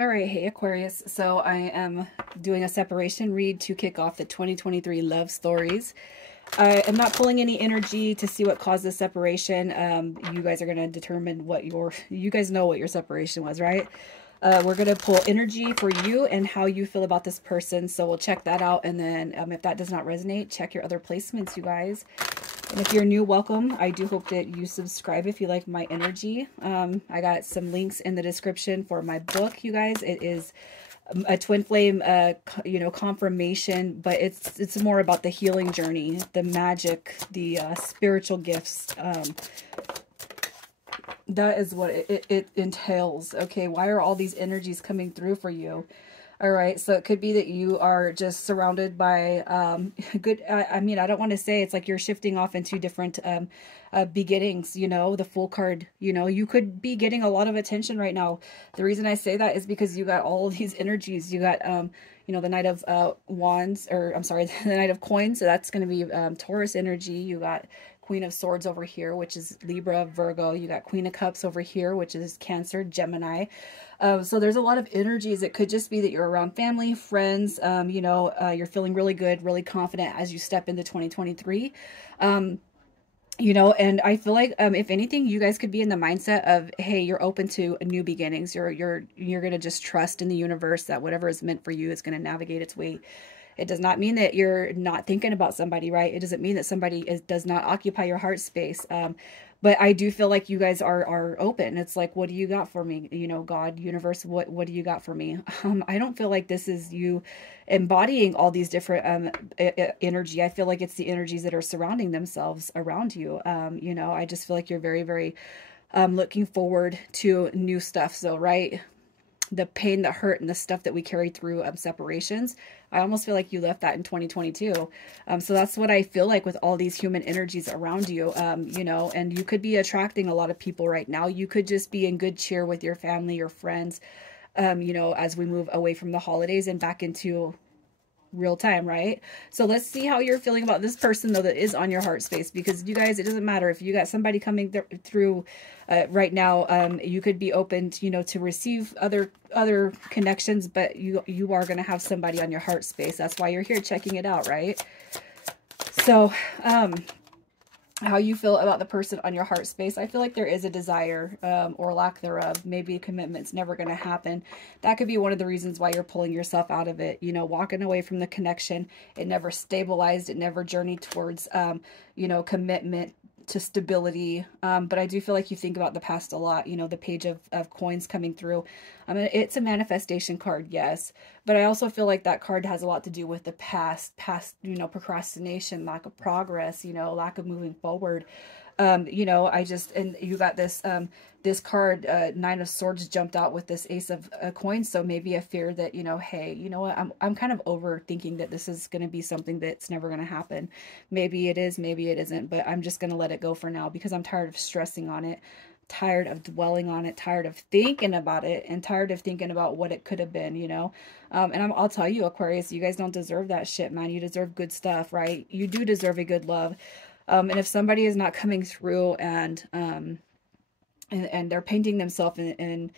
All right, hey Aquarius. So I am doing a separation read to kick off the 2023 love stories. I am not pulling any energy to see what caused the separation. You guys are going to determine what you guys know what your separation was, right? We're going to pull energy for you and how you feel about this person. So we'll check that out. And then if that does not resonate, check your other placements, you guys. And if you're new, welcome. I do hope that you subscribe if you like my energy. I got some links in the description for my book, you guys. It is a twin flame, confirmation, but it's more about the healing journey, the magic, the spiritual gifts. That is what it entails. Okay, why are all these energies coming through for you? All right, so it could be that you are just surrounded by good, I mean, I don't want to say it's like you're shifting off into different beginnings, the full card, you could be getting a lot of attention right now. The reason I say that is because you got all of these energies. You got, the Knight of Wands, or I'm sorry, the Knight of Coins. So that's going to be Taurus energy. You got Queen of Swords over here, which is Libra, Virgo. You got Queen of Cups over here, which is Cancer, Gemini. So there's a lot of energies. It could just be that you're around family, friends, you're feeling really good, really confident as you step into 2023. And I feel like, if anything, you guys could be in the mindset of, hey, you're open to new beginnings. You're going to just trust in the universe that whatever is meant for you is going to navigate its way. It does not mean that you're not thinking about somebody, right? It doesn't mean that somebody does not occupy your heart space. But I do feel like you guys are open. It's like, what do you got for me? God, universe, what do you got for me? I don't feel like this is you embodying all these different energy. I feel like it's the energies that are surrounding themselves around you. I just feel like you're very, very looking forward to new stuff. So, right, the pain, the hurt, and the stuff that we carry through separations, I almost feel like you left that in 2022. So that's what I feel like with all these human energies around you, and you could be attracting a lot of people right now. You could just be in good cheer with your family, your friends, as we move away from the holidays and back into real time, right? So let's see how you're feeling about this person, though, that is on your heart space, because you guys, it doesn't matter if you got somebody coming through right now. You could be open to receive other connections, but you are going to have somebody on your heart space. That's why you're here checking it out, right? So how you feel about the person on your heart space. I feel like there is a desire or lack thereof. Maybe a commitment's never going to happen. That could be one of the reasons why you're pulling yourself out of it. Walking away from the connection. It never stabilized. It never journeyed towards, commitment to stability. But I do feel like you think about the past a lot. The Page of Coins coming through. It's a manifestation card, yes. But I also feel like that card has a lot to do with the past, procrastination, lack of progress, lack of moving forward. And you got this, this card, Nine of Swords jumped out with this Ace of Coins. So maybe a fear that, hey, you know what, I'm kind of overthinking that this is going to be something that's never going to happen. Maybe it is, maybe it isn't, but I'm just going to let it go for now because I'm tired of stressing on it, tired of dwelling on it, tired of thinking about it, and tired of thinking about what it could have been, and I'll tell you, Aquarius, you guys don't deserve that shit, man. You deserve good stuff, right? You do deserve a good love. And if somebody is not coming through and they're painting themselves in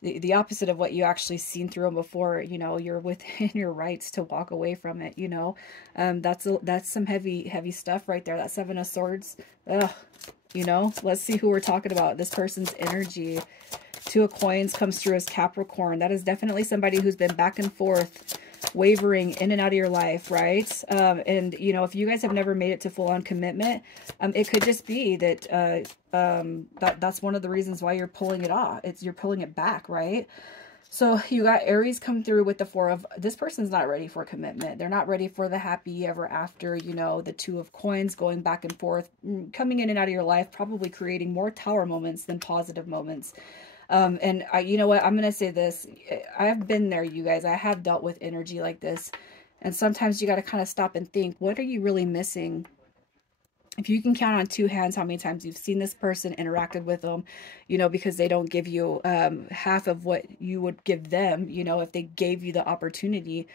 the opposite of what you actually seen through them before, you're within your rights to walk away from it, that's some heavy stuff right there. That Seven of Swords, ugh, let's see who we're talking about. This person's energy. Two of Coins comes through as Capricorn. That is definitely somebody who's been back and forth, wavering in and out of your life, right? And if you guys have never made it to full-on commitment, it could just be that that's one of the reasons why you're pulling it off. You're pulling it back, right? So you got Aries come through with the Four of, this person's not ready for commitment. They're not ready for the happy ever after, the Two of Coins going back and forth, coming in and out of your life, probably creating more tower moments than positive moments. And you know what, I'm going to say this. I've been there, you guys. I have dealt with energy like this. And sometimes you got to kind of stop and think, what are you really missing? If you can count on two hands how many times you've seen this person, interacted with them, because they don't give you half of what you would give them, if they gave you the opportunity.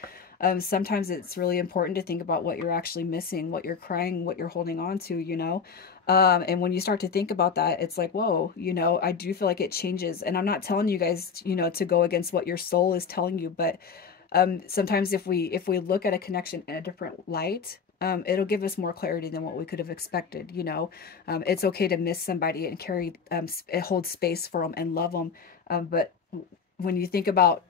Sometimes it's really important to think about what you're actually missing, what you're crying, what you're holding on to, you know? And when you start to think about that, it's like, whoa, you know, I do feel like it changes. And I'm not telling you guys, you know, to go against what your soul is telling you, but sometimes if we look at a connection in a different light, it'll give us more clarity than what we could have expected. You know, it's okay to miss somebody and carry, hold space for them and love them. But when you think about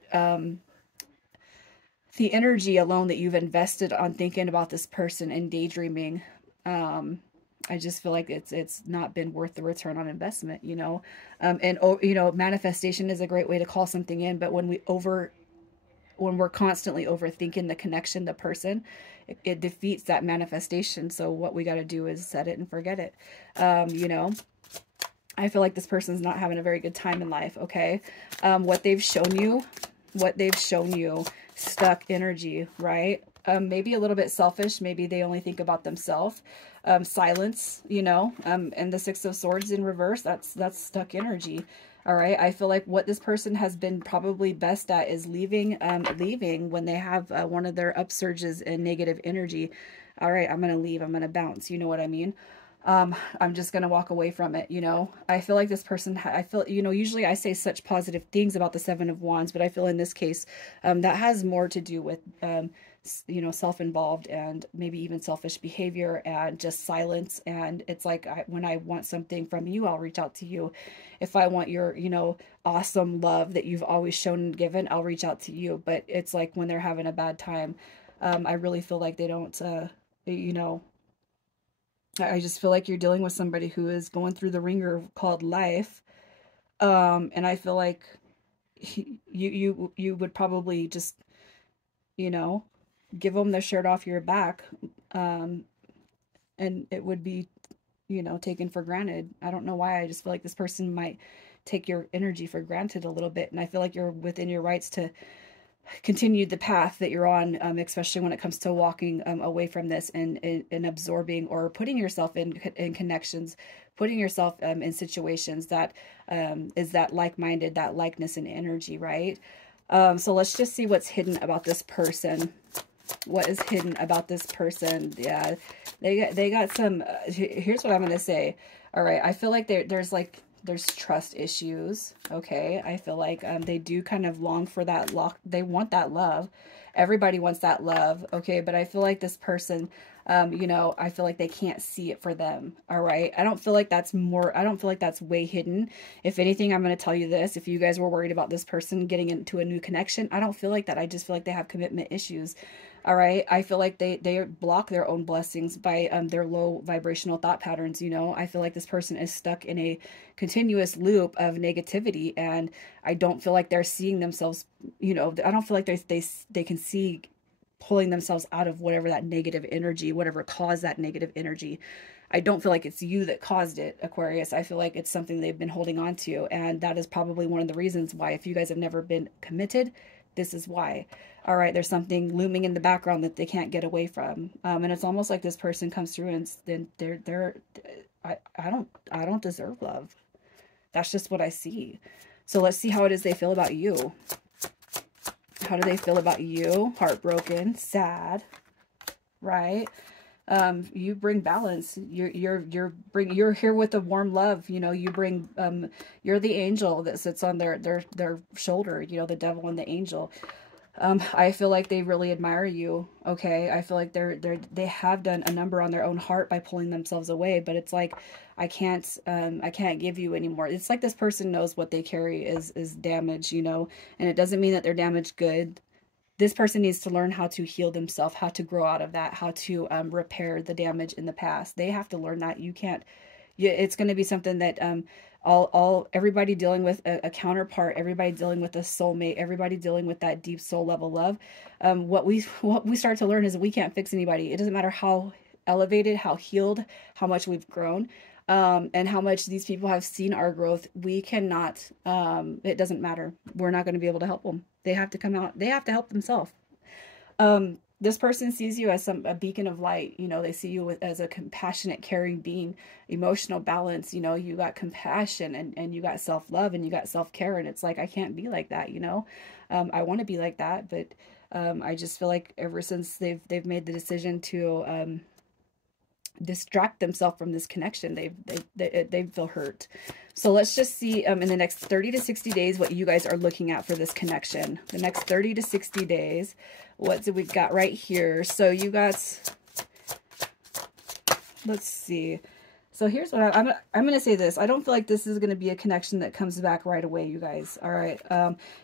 the energy alone that you've invested on thinking about this person and daydreaming, I just feel like it's not been worth the return on investment, you know. And oh, you know, manifestation is a great way to call something in, but when we're constantly overthinking the connection, the person, it defeats that manifestation. So what we got to do is set it and forget it. You know, I feel like this person's not having a very good time in life. Okay. What they've shown you, stuck energy, right? Maybe a little bit selfish. Maybe they only think about themselves. Silence, you know, and the Six of Swords in reverse, that's stuck energy. All right. I feel like what this person has been probably best at is leaving when they have one of their upsurges in negative energy. All right, I'm going to leave. I'm going to bounce. You know what I mean? I'm just going to walk away from it. You know, I feel like this person, I feel, you know, usually I say such positive things about the Seven of Wands, but I feel in this case, that has more to do with, you know, self-involved and maybe even selfish behavior and just silence. And it's like, when I want something from you, I'll reach out to you. If I want your, you know, awesome love that you've always shown and given, I'll reach out to you. But it's like when they're having a bad time, I really feel like they don't, you know, I just feel like you're dealing with somebody who is going through the ringer called life. And I feel like you would probably just, you know, give them the shirt off your back. And it would be, you know, taken for granted. I don't know why. I just feel like this person might take your energy for granted a little bit. And I feel like you're within your rights to continue the path that you're on, especially when it comes to walking away from this and absorbing or putting yourself in connections, putting yourself in situations that is that like-minded, that likeness and energy, right? So let's just see what's hidden about this person. What is hidden about this person? Yeah, they got some, here's what I'm going to say. All right. I feel like there's trust issues. Okay. I feel like, they do kind of long for that they want that love. Everybody wants that love. Okay. But I feel like this person, you know, I feel like they can't see it for them. All right. I don't feel like that's way hidden. If anything, I'm going to tell you this. If you guys were worried about this person getting into a new connection, I don't feel like that. I just feel like they have commitment issues. All right. I feel like they block their own blessings by their low vibrational thought patterns. You know, I feel like this person is stuck in a continuous loop of negativity, and I don't feel like they're seeing themselves, you know, I don't feel like they can see pulling themselves out of whatever that negative energy, whatever caused that negative energy. I don't feel like it's you that caused it, Aquarius. I feel like it's something they've been holding on to. And that is probably one of the reasons why, if you guys have never been committed, this is why. All right, there's something looming in the background that they can't get away from. And it's almost like this person comes through and then I don't deserve love. That's just what I see. So let's see how it is they feel about you. How do they feel about you? Heartbroken, sad, right? You bring balance. You're here with a warm love. You know, you bring, you're the angel that sits on their shoulder, you know, the devil and the angel. I feel like they really admire you. Okay. I feel like they have done a number on their own heart by pulling themselves away, but it's like, I can't give you anymore. It's like this person knows what they carry is damage, you know, and it doesn't mean that they're damaged good. This person needs to learn how to heal themselves, how to grow out of that, how to repair the damage in the past. They have to learn that. You can't, it's going to be something that everybody dealing with a counterpart, everybody dealing with a soulmate, everybody dealing with that deep soul level love. What we start to learn is that we can't fix anybody. It doesn't matter how elevated, how healed, how much we've grown, and how much these people have seen our growth. We cannot, it doesn't matter. We're not going to be able to help them. They have to come out. They have to help themselves. this person sees you as a beacon of light. You know, they see you as a compassionate, caring being, emotional balance. You know, you got compassion and you got self-love and you got self-care. And it's like, I can't be like that, you know. I want to be like that, but I just feel like ever since they've made the decision to distract themselves from this connection, they feel hurt. So let's just see in the next 30 to 60 days what you guys are looking at for this connection. The next 30 to 60 days, what do we got right here? So you guys, let's see. So here's what I'm going to say this. I don't feel like this is going to be a connection that comes back right away, you guys. All right.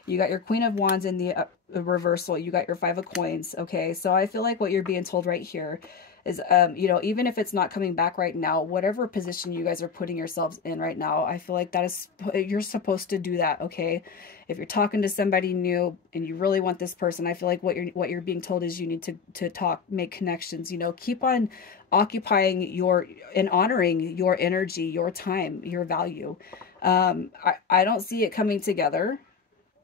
You got your Queen of Wands in the reversal. You got your Five of Coins. Okay. So I feel like what you're being told right here is, you know, even if it's not coming back right now, whatever position you guys are putting yourselves in right now, I feel like that is, you're supposed to do that. Okay. If you're talking to somebody new and you really want this person, I feel like what you're being told is you need to talk, make connections, you know, keep on occupying and honoring your energy, your time, your value. I don't see it coming together.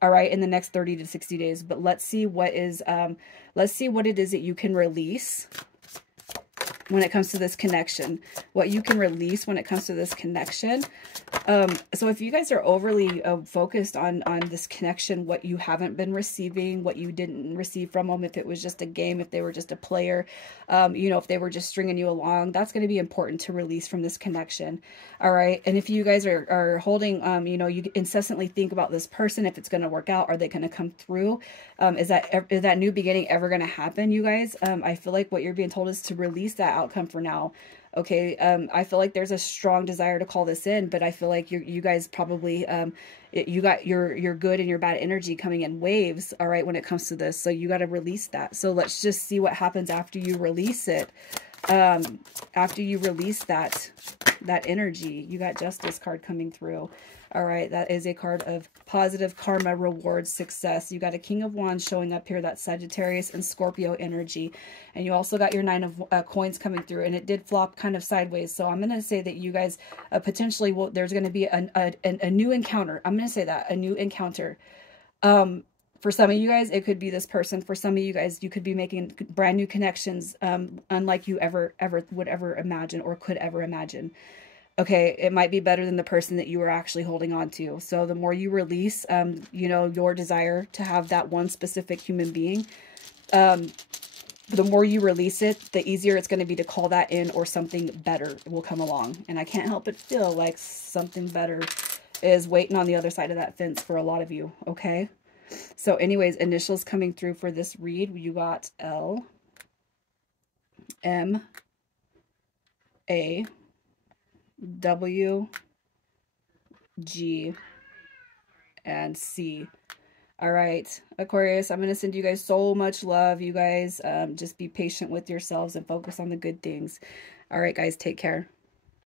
All right, in the next 30 to 60 days, but let's see what it is that you can release when it comes to this connection, what you can release when it comes to this connection. So if you guys are overly focused on this connection, what you haven't been receiving, what you didn't receive from them, if it was just a game, if they were just a player, you know, if they were just stringing you along, that's going to be important to release from this connection. All right. And if you guys are holding, you know, you incessantly think about this person, if it's going to work out, are they going to come through? Is that new beginning ever going to happen, you guys? I feel like what you're being told is to release that outcome for now. Okay. I feel like there's a strong desire to call this in, but I feel like you guys probably, you got your good and your bad energy coming in waves. All right. When it comes to this, so you got to release that. So let's just see what happens after you release it. After you release that energy, you got Justice card coming through. All right, that is a card of positive karma, rewards, success. You got a King of Wands showing up here. That's Sagittarius and Scorpio energy. And you also got your Nine of Coins coming through, and it did flop kind of sideways. So I'm going to say that you guys potentially there's going to be a new encounter. I'm going to say that, a new encounter. For some of you guys, it could be this person. For some of you guys, you could be making brand new connections, unlike you would ever imagine or could ever imagine. Okay, it might be better than the person that you were actually holding on to. So the more you release, you know, your desire to have that one specific human being, the more you release it, the easier it's going to be to call that in, or something better will come along. And I can't help but feel like something better is waiting on the other side of that fence for a lot of you. Okay. So anyways, initials coming through for this read, you got L, M, A, W, G, and C. All right, Aquarius, I'm going to send you guys so much love. You guys just be patient with yourselves and focus on the good things. All right, guys, take care.